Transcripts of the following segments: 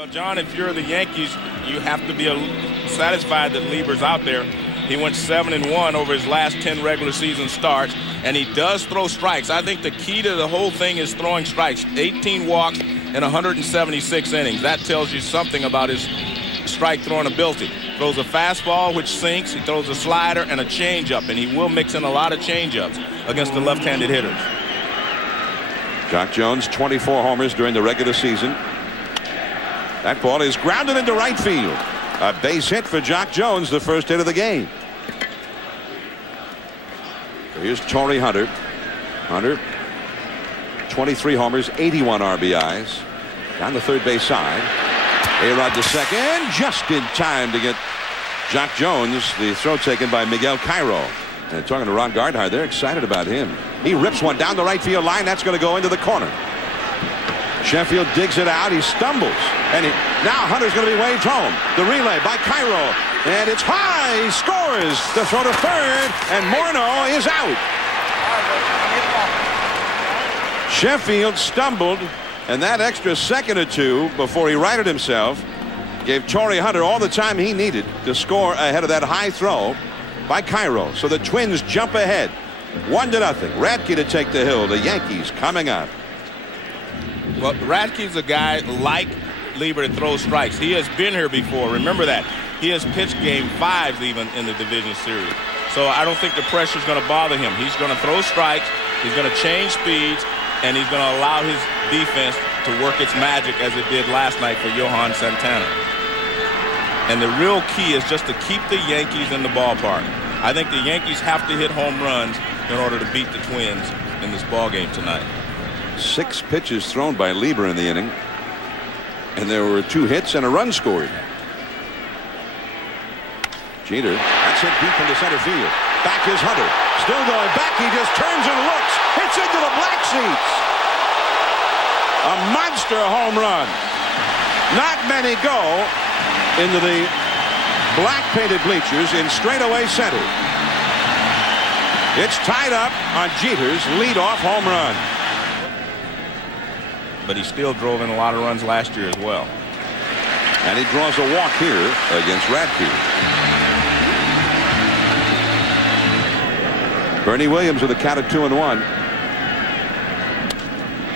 Well, John, if you're the Yankees, you have to be satisfied that Lieber's out there. He went 7-1 over his last 10 regular season starts, and he does throw strikes. I think the key to the whole thing is throwing strikes. 18 walks in 176 innings. That tells you something about his strike throwing ability. Throws a fastball, which sinks. He throws a slider and a changeup, and he will mix in a lot of changeups against the left-handed hitters. Jock Jones, 24 homers during the regular season. That ball is grounded into right field. A base hit for Jock Jones, the first hit of the game. Here's Torrey Hunter. Hunter, 23 homers, 81 RBIs. Down the third base side. A-Rod to second, just in time to get Jock Jones. The throw taken by Miguel Cairo. And talking to Ron Gardner, they're excited about him. He rips one down the right field line. That's going to go into the corner. Sheffield digs it out. He stumbles. And now Hunter's going to be waved home. The relay by Cairo. And it's high. He scores. The throw to third. And Morneau is out. Sheffield stumbled. And that extra second or two before he righted himself gave Torrey Hunter all the time he needed to score ahead of that high throw by Cairo. So the Twins jump ahead. 1-0. Radke to take the hill. The Yankees coming up. Well, Radke's a guy like Lieber to throw strikes. He has been here before. Remember that. He has pitched game 5s even in the division series. So I don't think the pressure is going to bother him. He's going to throw strikes. He's going to change speeds. And he's going to allow his defense to work its magic as it did last night for Johan Santana. And the real key is just to keep the Yankees in the ballpark. I think the Yankees have to hit home runs in order to beat the Twins in this ball game tonight. 6 pitches thrown by Lieber in the inning. And there were 2 hits and a run scored. Jeter, that's hit deep into center field. Back is Hunter. Still going back. He just turns and looks. Hits into the black seats. A monster home run. Not many go into the black painted bleachers in straightaway center. It's tied up on Jeter's leadoff home run. But he still drove in a lot of runs last year as well. And he draws a walk here against Radke. Bernie Williams with a count of 2-1.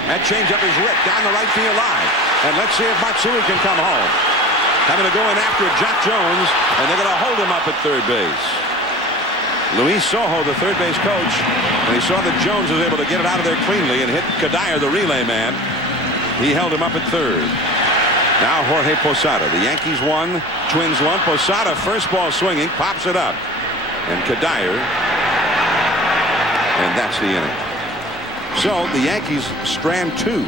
That changeup is ripped down the right field line. And let's see if Matsui can come home. Having to go in after Jock Jones, and they're going to hold him up at third base. Luis Sojo, the third base coach, when he saw that Jones was able to get it out of there cleanly and hit Kadire, the relay man, he held him up at third. Now Jorge Posada. The Yankees won, Twins won. Posada, first ball swinging, pops it up. And Kadire. And that's the inning. So the Yankees strand 2.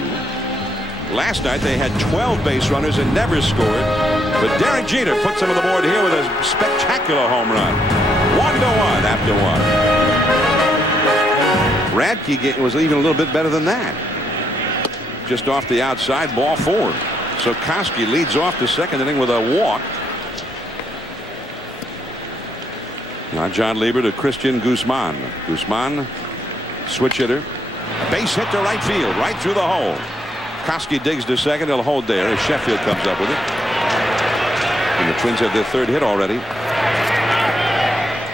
Last night they had 12 base runners and never scored. But Derek Jeter puts them on the board here with a spectacular home run. 1-1 after 1. Radke was even a little bit better than that. Just off the outside, ball 4. So Koski leads off the second inning with a walk. Now John Lieber to Christian Guzman. Guzman, switch hitter. Base hit to right field, right through the hole. Koski digs to second. He'll hold there as Sheffield comes up with it. And the Twins have their 3rd hit already.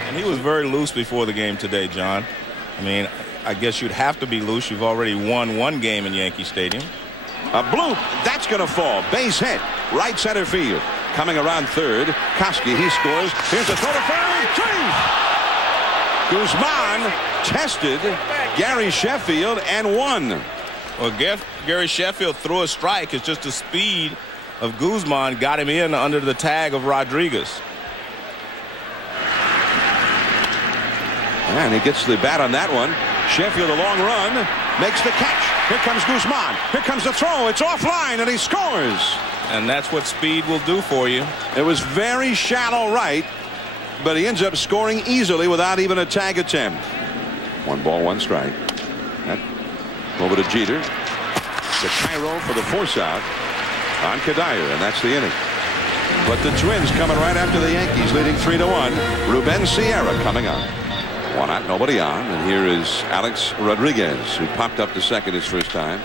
And he was very loose before the game today, John. I mean, I guess you'd have to be loose. You've already won 1 game in Yankee Stadium. A bloop. That's going to fall. Base hit. Right center field. Coming around third. Koski, he scores. Here's a throw to third. Safe. Guzman tested Gary Sheffield and won. Well, Gary Sheffield threw a strike. It's just the speed of Guzman got him in under the tag of Rodriguez. And he gets the bat on that one. Sheffield, a long run, makes the catch. Here comes Guzman. Here comes the throw. It's offline, and he scores. And that's what speed will do for you. It was very shallow right, but he ends up scoring easily without even a tag attempt. 1 ball, 1 strike. That over to Jeter. To Cairo for the force out on Kadire, and that's the inning. But the Twins coming right after the Yankees, leading 3-1. Ruben Sierra coming up. 1 out, nobody on, and here is Alex Rodriguez, who popped up to second his first time.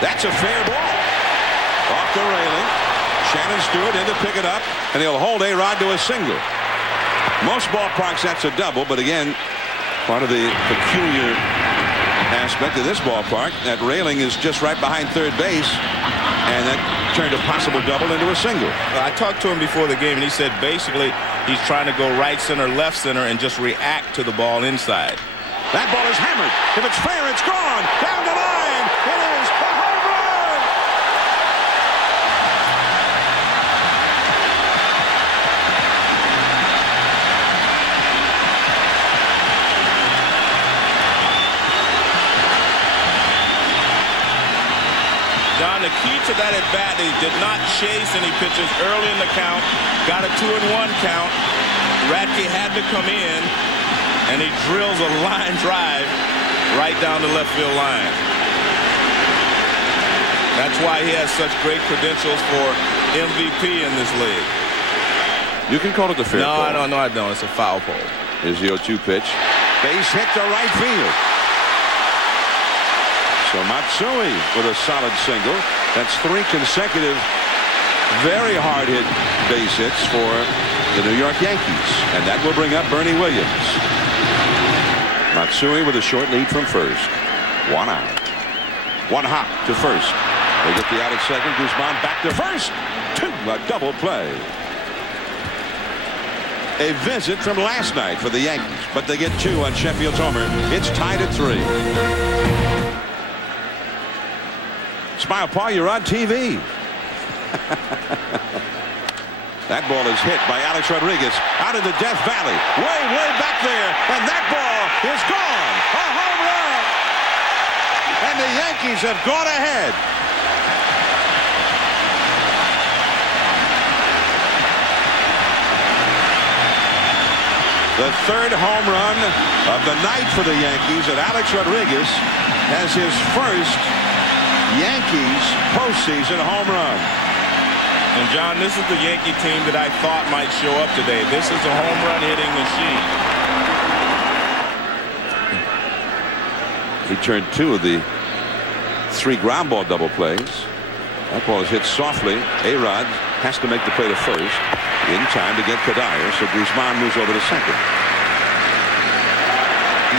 That's a fair ball. Off the railing. Kevin Stewart in to pick it up, and he'll hold A-Rod to a single. Most ballparks that's a double, but again, part of the peculiar aspect of this ballpark, that railing is just right behind third base, and that turned a possible double into a single. I talked to him before the game, and he said basically he's trying to go right center, left center, and just react to the ball inside. That ball is hammered. If it's fair, it's gone. Down the line. It is a home run. John, the key to that at bat, he did not chase any pitches early in the count. Got a 2-1 count. Radke had to come in, and he drills a line drive right down the left field line. That's why he has such great credentials for MVP in this league. You can call it the fair pole. No, I don't. It's a foul pole. Here's the 0-2 pitch. Base hit to right field. So Matsui with a solid single. That's 3 consecutive very hard hit base hits for the New York Yankees. And that will bring up Bernie Williams. Matsui with a short lead from first. 1 out. 1 hop to first. They get the out at second. Guzman back to first. 2. A double play. A visit from last night for the Yankees, but they get 2 on Sheffield's homer. It's tied at 3. Smile, Paul, you're on TV. That ball is hit by Alex Rodriguez out of the Death Valley. Way back there. And that ball is gone. A home run. And the Yankees have gone ahead. The 3rd home run of the night for the Yankees, and Alex Rodriguez has his first Yankees postseason home run. And John, this is the Yankee team that I thought might show up today. This is a home run hitting machine. He turned 2 of the 3 ground ball double plays. That ball is hit softly. A-Rod has to make the play to first in time to get Kadire, so Guzman moves over to second.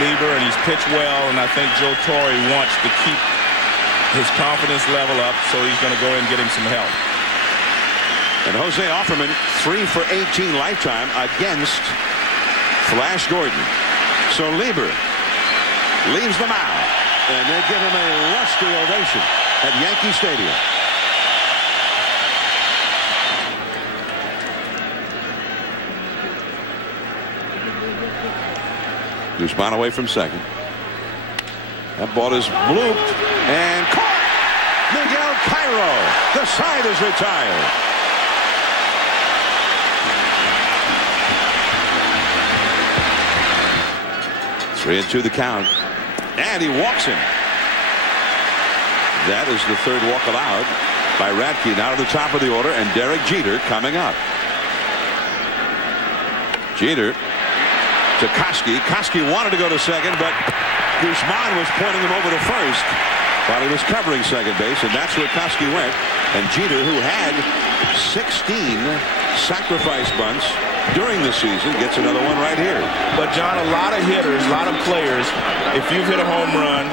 Lieber, and he's pitched well, and I think Joe Torre wants to keep his confidence level up, so he's going to go in and get him some help. And Jose Offerman 3 for 18 lifetime against Flash Gordon. So Lieber leaves the mound, and they give him a lusty ovation at Yankee Stadium. Guzman away from second. That ball is blooped and caught. Miguel Cairo. The side is retired. Three and 2 the count. And he walks him. That is the 3rd walk allowed by Radke. Now to the top of the order, and Derek Jeter coming up. Jeter to Koski. Koski wanted to go to second, but Guzman was pointing him over to first while he was covering second base, and that's where Koski went. And Jeter, who had 16 sacrifice bunts during the season, gets another one right here. But John, a lot of hitters, a lot of players, if you've hit a home run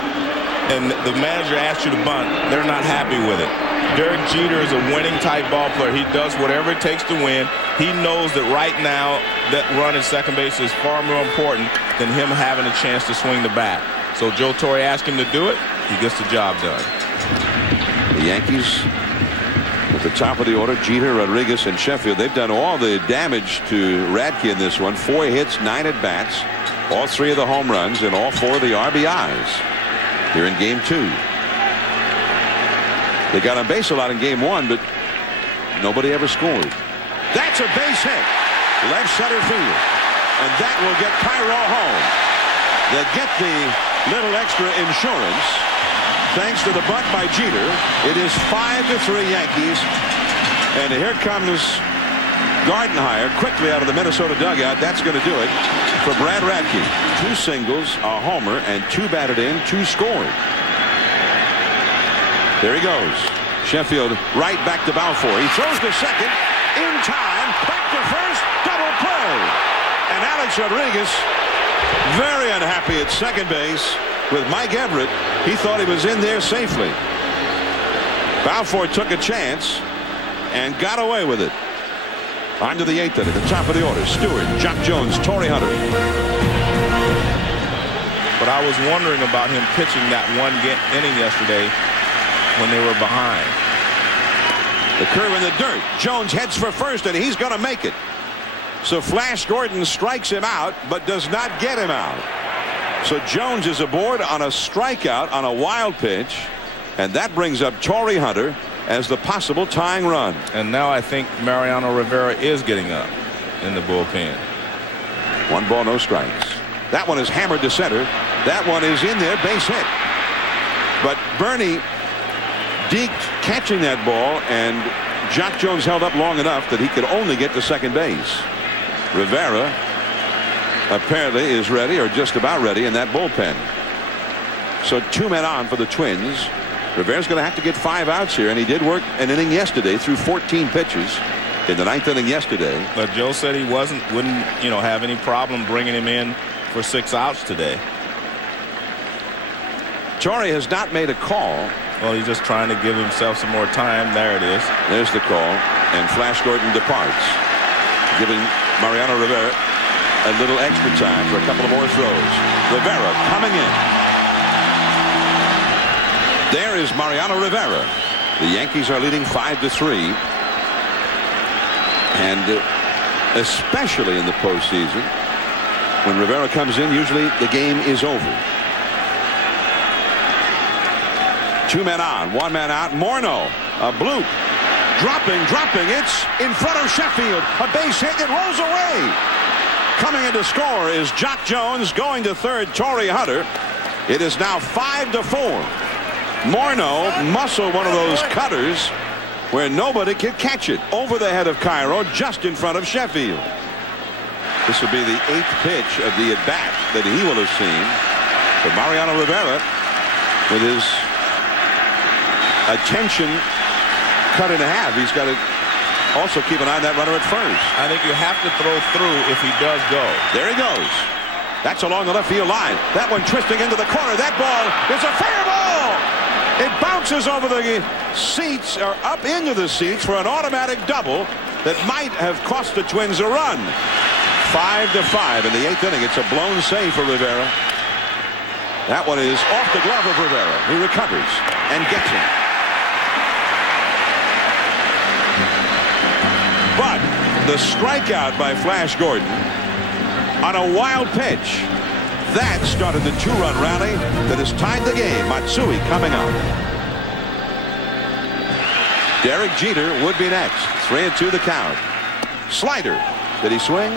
and the manager asks you to bunt, they're not happy with it. Derek Jeter is a winning type ball player. He does whatever it takes to win. He knows that right now that run at second base is far more important than him having a chance to swing the bat. So Joe Torre asked him to do it. He gets the job done. The Yankees at the top of the order, Jeter, Rodriguez, and Sheffield. They've done all the damage to Radke in this one. 4 hits, 9 at bats, all 3 of the home runs, and all 4 of the RBIs here in game 2. They got on base a lot in game 1, but nobody ever scored. That's a base hit, left center field, and that will get Cairo home. They get the little extra insurance thanks to the bunt by Jeter. It is 5-3 Yankees, and here comes Gardenhire quickly out of the Minnesota dugout. That's going to do it for Brad Radke. 2 singles, a homer, and 2 batted in, 2 scored. There he goes. Sheffield right back to Balfour. He throws to second in time. Back to first. Double play. And Alex Rodriguez very unhappy at second base with Mike Everett. He thought he was in there safely. Balfour took a chance and got away with it. On to the 8th inning, at the top of the order. Stewart, Jock Jones, Torrey Hunter. But I was wondering about him pitching that one inning yesterday when they were behind. The curve in the dirt. Jones heads for first, and he's going to make it. So Flash Gordon strikes him out, but does not get him out. So Jones is aboard on a strikeout on a wild pitch, and that brings up Torrey Hunter as the possible tying run. And now I think Mariano Rivera is getting up in the bullpen. 1 ball, no strikes. That one is hammered to center. That one is in there, base hit. But Bernie deked catching that ball, and Jock Jones held up long enough that he could only get to second base. Rivera apparently is ready, or just about ready, in that bullpen. So 2 men on for the Twins. Rivera's going to have to get 5 outs here, and he did work an inning yesterday through 14 pitches in the 9th inning yesterday. But Joe said he wouldn't have any problem bringing him in for 6 outs today. Torrey has not made a call. Well, he's just trying to give himself some more time. There it is. There's the call, and Flash Gordon departs, giving Mariano Rivera a little extra time for a couple of more throws. Rivera coming in. There is Mariano Rivera. The Yankees are leading 5-3. And especially in the postseason, when Rivera comes in, usually the game is over. 2 men on, 1 man out. Morneau, a bloop. Dropping. It's in front of Sheffield. A base hit. It rolls away. Coming in to score is Jock Jones. Going to third, Torrey Hunter. It is now 5-4. Morneau muscled one of those cutters where nobody could catch it over the head of Cairo, just in front of Sheffield. This will be the 8th pitch of the at-bat that he will have seen. But Mariano Rivera, with his attention cut in half, he's got to also keep an eye on that runner at first. I think you have to throw through if he does go. There he goes. That's along the left field line. That one twisting into the corner. That ball is a fair ball. It bounces over the seats, or up into the seats, for an automatic double that might have cost the Twins a run. 5-5 in the 8th inning. It's a blown save for Rivera. That one is off the glove of Rivera. He recovers and gets it. But the strikeout by Flash Gordon on a wild pitch, that started the 2-run rally that has tied the game. Matsui coming up. Derek Jeter would be next. 3-2 the count. Slider. Did he swing?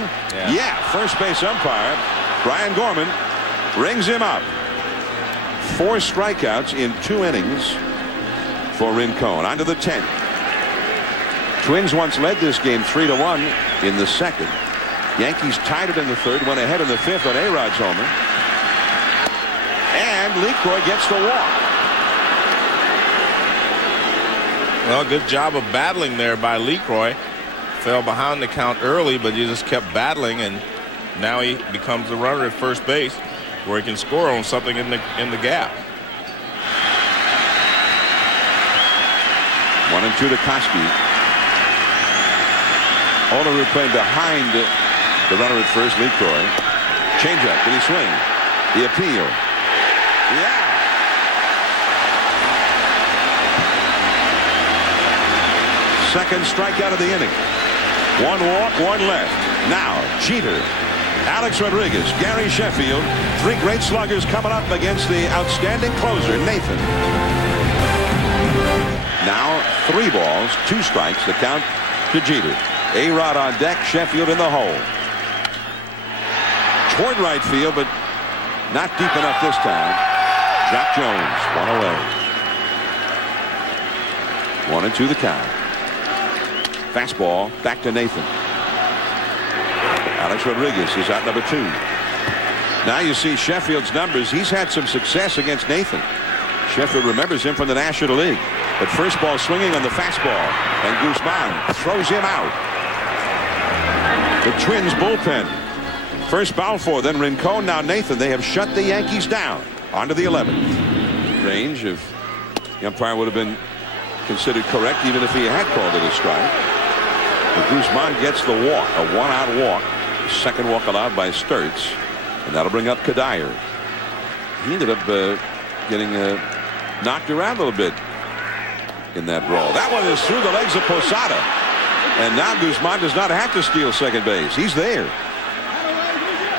Yeah. First base umpire Brian Gorman rings him up. 4 strikeouts in 2 innings for Rincon. On to the 10th. Twins once led this game 3-1 in the 2nd. Yankees tied it in the 3rd, went ahead in the 5th on A-Rod's homer. And LeCroy gets the walk. Well, good job of battling there by LeCroy. Fell behind the count early, but he just kept battling, and now he becomes the runner at first base, where he can score on something in the gap. 1-2 to Koski. Olerud playing behind the runner at first, LeCroy. Changeup. Did he swing? The appeal. Yeah. Second strikeout of the inning. 1 walk, 1 left. Now Jeter, Alex Rodriguez, Gary Sheffield, 3 great sluggers coming up against the outstanding closer, Nathan. Now 3 balls, 2 strikes, the count to Jeter. A-Rod on deck, Sheffield in the hole. Toward right field, but not deep enough this time. Jock Jones, 1 away. 1-2 the count. Fastball back to Nathan. Alex Rodriguez is out number 2. Now you see Sheffield's numbers. He's had some success against Nathan. Sheffield remembers him from the National League. But first ball swinging on the fastball, and Guzman throws him out. The Twins bullpen. First Balfour, then Rincon, now Nathan. They have shut the Yankees down. On to the 11th. Range of the umpire would have been considered correct even if he had called it a strike. But Guzman gets the walk, a 1-out walk. The second walk allowed by Sturtz, and that'll bring up Kadire. He ended up getting knocked around a little bit in that brawl. That one is through the legs of Posada, and now Guzman does not have to steal second base. He's there.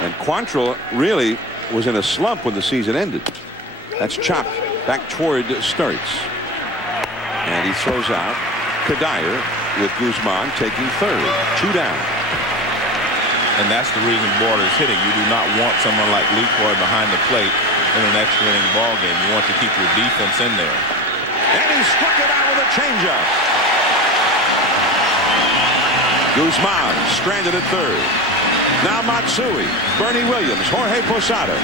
And Quantrill really was in a slump when the season ended. That's chopped back toward Sturtz, and he throws out Kadire with Guzman taking third. 2 down. And that's the reason Border's hitting. You do not want someone like LeCroy behind the plate in an extra inning ball game. You want to keep your defense in there. And he struck it out with a changeup. Guzman stranded at third. Now Matsui, Bernie Williams, Jorge Posada.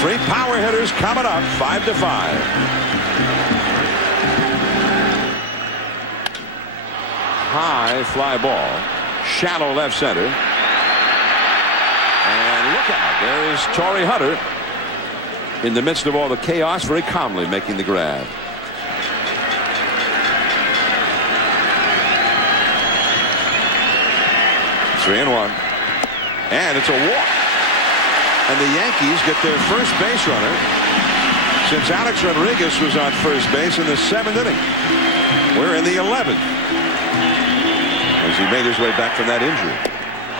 3 power hitters coming up. 5-5. High fly ball. Shallow left center. And look out. There is Torrey Hunter in the midst of all the chaos, very calmly making the grab. Three and one. And it's a walk. And the Yankees get their first base runner since Alex Rodriguez was on first base in the 7th inning. We're in the 11th as he made his way back from that injury.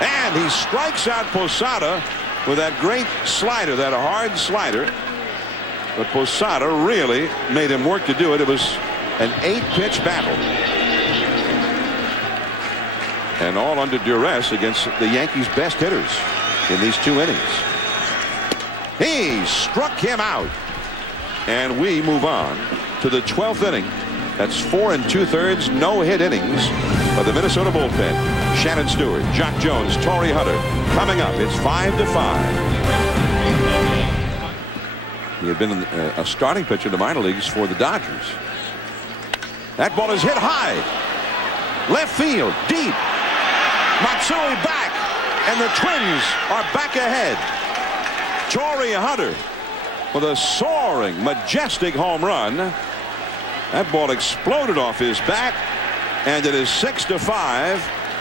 And he strikes out Posada with that great slider, that hard slider. But Posada really made him work to do it. It was an 8-pitch battle. And all under duress against the Yankees' best hitters in these 2 innings. He struck him out. And we move on to the 12th inning. That's 4 2/3 no-hit innings by the Minnesota bullpen. Shannon Stewart, Jock Jones, Torrey Hunter. Coming up, it's 5-5. He had been a starting pitcher in the minor leagues for the Dodgers. That ball is hit high. Left field, deep. Matsui back, and the Twins are back ahead. Torrey Hunter with a soaring, majestic home run. That ball exploded off his bat, and it is 6-5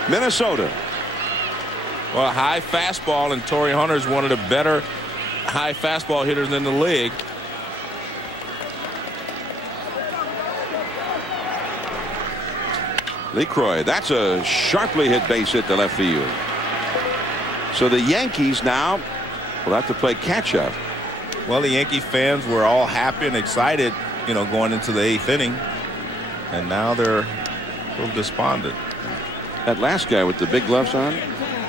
Minnesota. Well, a high fastball, and Torrey Hunter is one of the better high fastball hitters in the league. LeCroy, that's a sharply hit base hit to left field. So the Yankees now will have to play catch up. Well, the Yankee fans were all happy and excited, you know, going into the 8th inning, and now they're a little despondent. That last guy with the big gloves on,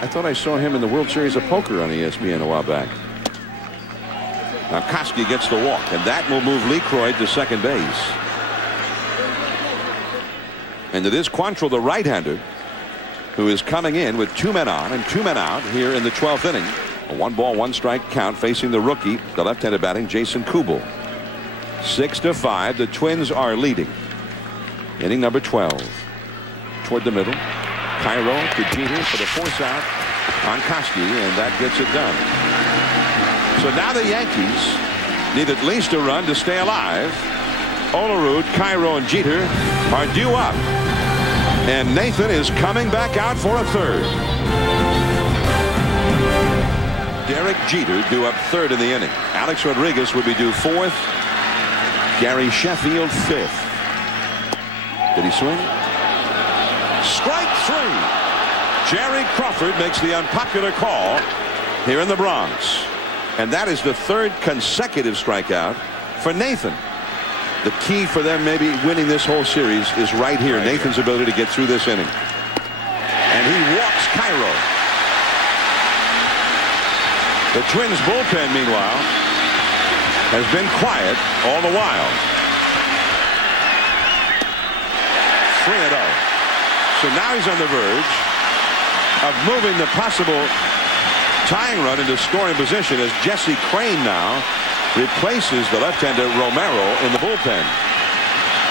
I thought I saw him in the World Series of Poker on ESPN a while back. Now Koski gets the walk, and that will move LeCroy to second base. And it is Quantrill, the right-hander, who is coming in with 2 men on and 2 men out here in the 12th inning. A 1-ball, 1-strike count facing the rookie, the left-handed batting Jason Kubel. 6-5. The Twins are leading. Inning number 12. Toward the middle. Cairo to Jeter for the force out on Koski, and that gets it done. So now the Yankees need at least a run to stay alive. Olerud, Cairo, and Jeter are due up. And Nathan is coming back out for a third. Derek Jeter due up third in the inning. Alex Rodriguez would be due 4th. Gary Sheffield 5th. Did he swing? Strike 3. Jerry Crawford makes the unpopular call here in the Bronx. And that is the 3rd consecutive strikeout for Nathan. The key for them maybe winning this whole series is right here. Nathan's ability to get through this inning. And he walks Cairo. The Twins bullpen, meanwhile, has been quiet all the while. 3-0. So now he's on the verge of moving the possible tying run into scoring position as Jesse Crain now replaces the left-hander Romero in the bullpen.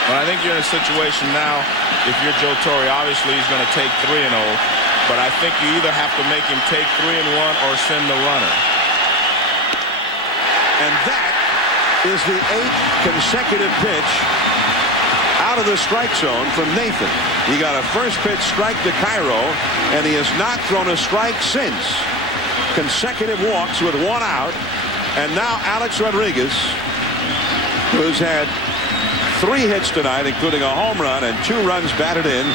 Well, I think you're in a situation now, if you're Joe Torre, obviously he's going to take 3-0, but I think you either have to make him take 3-1 or send the runner. And that is the 8th consecutive pitch out of the strike zone from Nathan. He got a first pitch strike to Cairo, and he has not thrown a strike since. Consecutive walks with 1 out, and now Alex Rodriguez, who's had 3 hits tonight, including a home run and 2 runs batted in.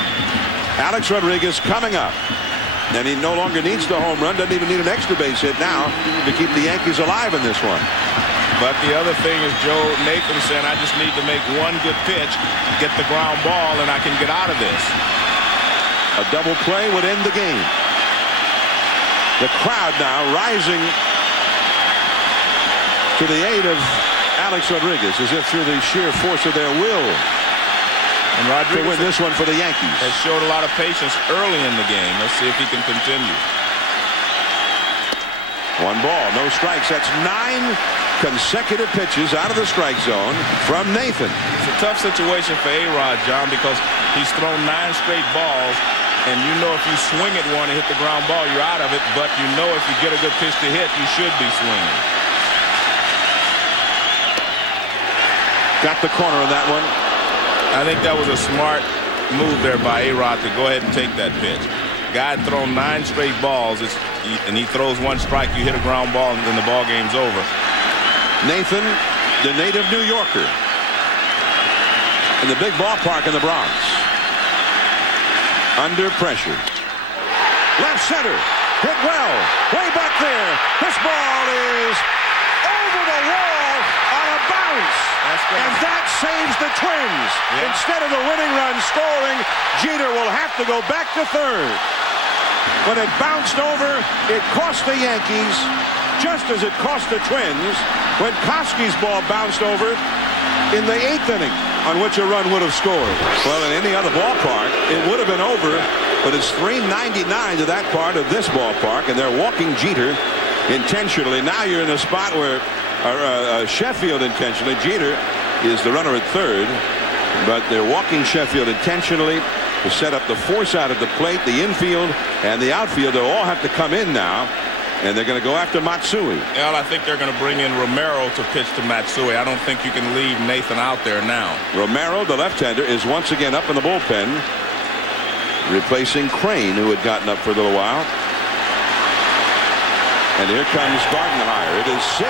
Alex Rodriguez coming up, and he no longer needs the home run, doesn't even need an extra base hit now to keep the Yankees alive in this one. But the other thing is Joe Nathan saying, I just need to make 1 good pitch, get the ground ball, and I can get out of this. A double play would end the game. The crowd now rising to the aid of Alex Rodriguez, as if through the sheer force of their will. And Rodriguez to win this one for the Yankees. Has showed a lot of patience early in the game. Let's see if he can continue. 1 ball, no strikes. That's 9 consecutive pitches out of the strike zone from Nathan. It's a tough situation for A-Rod, John, because he's thrown 9 straight balls, and you know if you swing at one and hit the ground ball, you're out of it, but you know if you get a good pitch to hit, you should be swinging. Got the corner on that one. I think that was a smart move there by A-Rod to go ahead and take that pitch. Guy had thrown 9 straight balls, and he throws 1 strike, you hit a ground ball, and then the ball game's over. Nathan, the native New Yorker, in the big ballpark in the Bronx. Under pressure. Left center. Hit well. Way back there. This ball is over the wall on a bounce. And that saves the Twins. Yeah. Instead of the winning run scoring, Jeter will have to go back to third. When it bounced over, it cost the Yankees, just as it cost the Twins when Koski's ball bounced over in the 8th inning, on which a run would have scored. Well, in any other ballpark, it would have been over, but it's 399 to that part of this ballpark, and they're walking Jeter intentionally. Now you're in a spot where Sheffield intentionally. Jeter is the runner at third, but they're walking Sheffield intentionally to set up the force out at the plate, the infield, and the outfield. They'll all have to come in now, and they're going to go after Matsui. Well, I think they're going to bring in Romero to pitch to Matsui. I don't think you can leave Nathan out there now. Romero, the left-hander, is once again up in the bullpen, replacing Crane, who had gotten up for a little while. And here comes Gardenhire. It is 6-6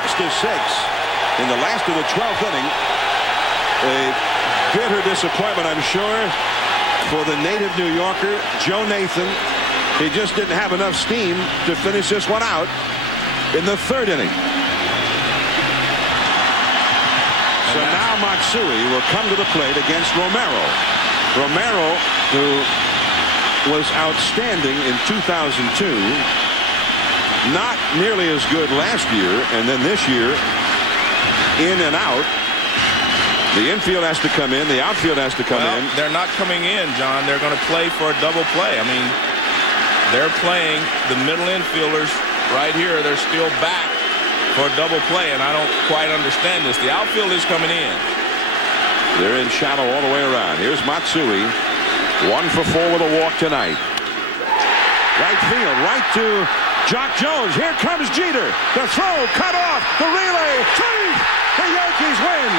in the last of the 12th inning. A bitter disappointment, I'm sure, for the native New Yorker, Joe Nathan. He just didn't have enough steam to finish this one out in the 3rd inning. So now Matsui will come to the plate against Romero. Romero, who was outstanding in 2002, not nearly as good last year, and then this year, in and out. The infield has to come in. The outfield has to come in. They're not coming in, John. They're going to play for a double play. I mean, they're playing the middle infielders right here. They're still back for a double play, and I don't quite understand this. The outfield is coming in. They're in shallow all the way around. Here's Matsui. 1 for 4 with a walk tonight. Right field, right to Jock Jones. Here comes Jeter. The throw cut off. The relay. Safe. The Yankees win.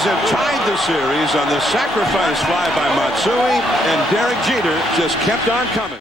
Have tied the series on the sacrifice fly by Matsui, and Derek Jeter just kept on coming.